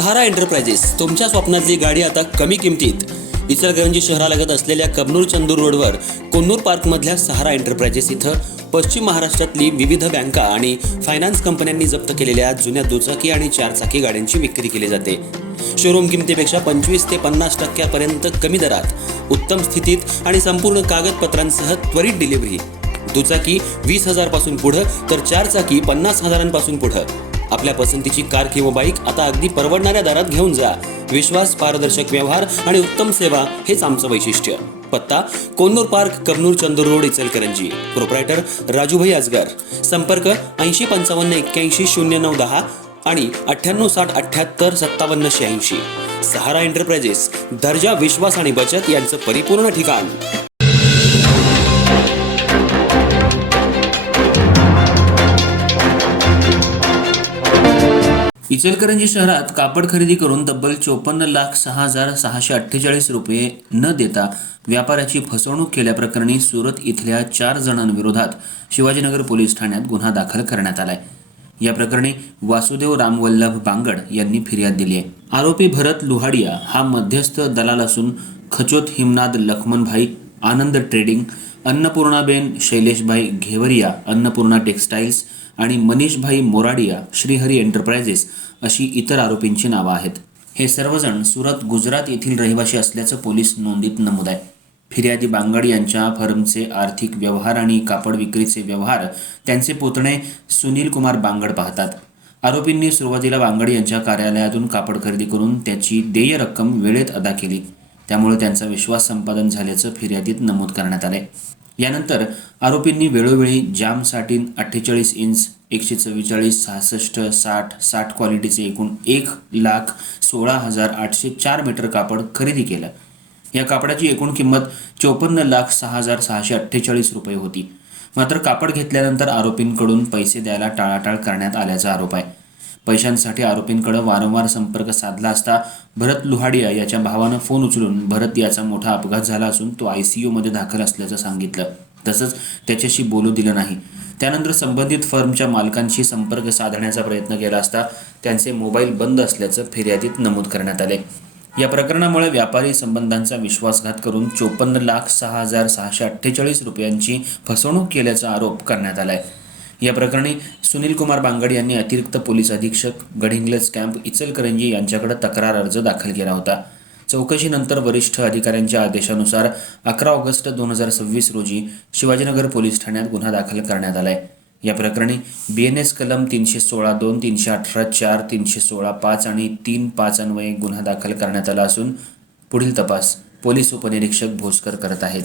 सहारा enterprises तुमच्या स्वप्नातली गाडी आता कमी किमतीत. इचलकरंजी शहरालगत असलेल्या कबनूर चंदूर रोडवर कोन्नूर पार्कमधल्या सहारा एंटरप्राइजेस इथं पश्चिम महाराष्ट्रातली विविध बँका आणि फायनान्स कंपन्यांनी जप्त केलेल्या जुन्या दुचाकी आणि चारचाकी गाड्यांची विक्री केली जाते. शोरूम किमतीपेक्षा 25 ते 50% कमी दरात, उत्तम स्थितीत आणि संपूर्ण कागदपत्रांसह त्वरित डिलिव्हरी. दुचाकी 20,000 पासून पुढे तर चारचाकी 50,000 पुढे. आपल्या पसंतीची कार किंवा बाईक आता अगदी परवडणाऱ्या दरात घेऊन जा. विश्वास, पारदर्शक व्यवहार आणि उत्तम सेवा हेच आमचं वैशिष्ट्य. पत्ता Konnur park, Kabnur Chandur road, Ichalkaranji. Proprietor Rajubhai Ajgar. संपर्क 8055810910 आणि 9860785786. सहारा एंटरप्राइजेस, दर्जा, विश्वास आणि बचत यांचं परिपूर्ण ठिकाण. इचलकरंजी शहरात कापड खरेदी करून तब्बल 54,06,648 रुपये न देता व्यापाऱ्याची फसवणूक केल्याप्रकरणी सुरत इथल्या 4 जणांविरोधात शिवाजीनगर पोलीस ठाण्यात गुन्हा दाखल करण्यात आलाय. या प्रकरणी वासुदेव रामवल्लभ बांगड यांनी फिर्याद दिली आहे. आरोपी भरत लुहाडिया हा मध्यस्थ दलाल असून खचोत हिमनाद लखमनभाई, आनंद ट्रेडिंग, अन्नपूर्णाबेन शैलेशभाई घेवरिया, अन्नपूर्णा टेक्सटाईल्स आणि मनीषभाई मोराडिया, श्रीहरी एंटरप्राइजेस अशी इतर आरोपींची नावं आहेत. हे सर्वजण सुरत, गुजरात येथील रहिवासी असल्याचं पोलीस नोंदीत नमूद आहे. फिर्यादी बांगड यांच्या फर्मचे आर्थिक व्यवहार आणि कापड विक्रीचे व्यवहार त्यांचे पुतणे सुनील कुमार बांगड पाहतात. आरोपींनी सुरुवातीला बांगड यांच्या कार्यालयातून कापड खरेदी करून त्याची देय रक्कम वेळेत अदा केली. त्यामुळे त्यांचा विश्वास संपादन झाल्याचं फिर्यादीत नमूद करण्यात आले. यानंतर आरोपींनी वेळोवेळी जाम साटिन 48 इंच 144 66 60 क्वालिटीचे एकूण 1,16,804 मीटर कापड खरेदी केलं. या कापडाची एकूण किंमत 54,06,648 रुपये होती. मात्र कापड घेतल्यानंतर आरोपींकडून पैसे द्यायला टाळाटाळ करण्यात आल्याचा आरोप आहे. पैशांसाठी आरोपींकडे वारंवार संपर्क साधला असता भरत लुहाडिया याच्या भावानं फोन उचलून भरत याचा मोठा अपघात झाला असून तो ICU मध्ये दाखल असल्याचं सांगितलं. तसंच त्याच्याशी बोलू दिलं नाही. त्यानंतर संबंधित फर्मच्या मालकांशी संपर्क साधण्याचा प्रयत्न केला असता त्यांचे मोबाईल बंद असल्याचं फिर्यादीत नमूद करण्यात आले. या प्रकरणामुळे व्यापारी संबंधांचा विश्वासघात करून 54,06,648 रुपयांची फसवणूक केल्याचा आरोप करण्यात आलाय. या प्रकरणी सुनील कुमार बांगड यांनी अतिरिक्त पोलीस अधीक्षक गडहिंग्लज कॅम्प इचलकरंजी यांच्याकडे तक्रार अर्ज दाखल केला होता. चौकशीनंतर वरिष्ठ अधिकाऱ्यांच्या आदेशानुसार 11 ऑगस्ट 2026 रोजी शिवाजीनगर पोलीस ठाण्यात गुन्हा दाखल करण्यात आलाय. या प्रकरणी BNS कलम 316(2), 318(4), 316(5) आणि 3(5) अन्वये गुन्हा दाखल करण्यात आला असून पुढील तपास पोलीस उपनिरीक्षक भोसकर करत आहेत.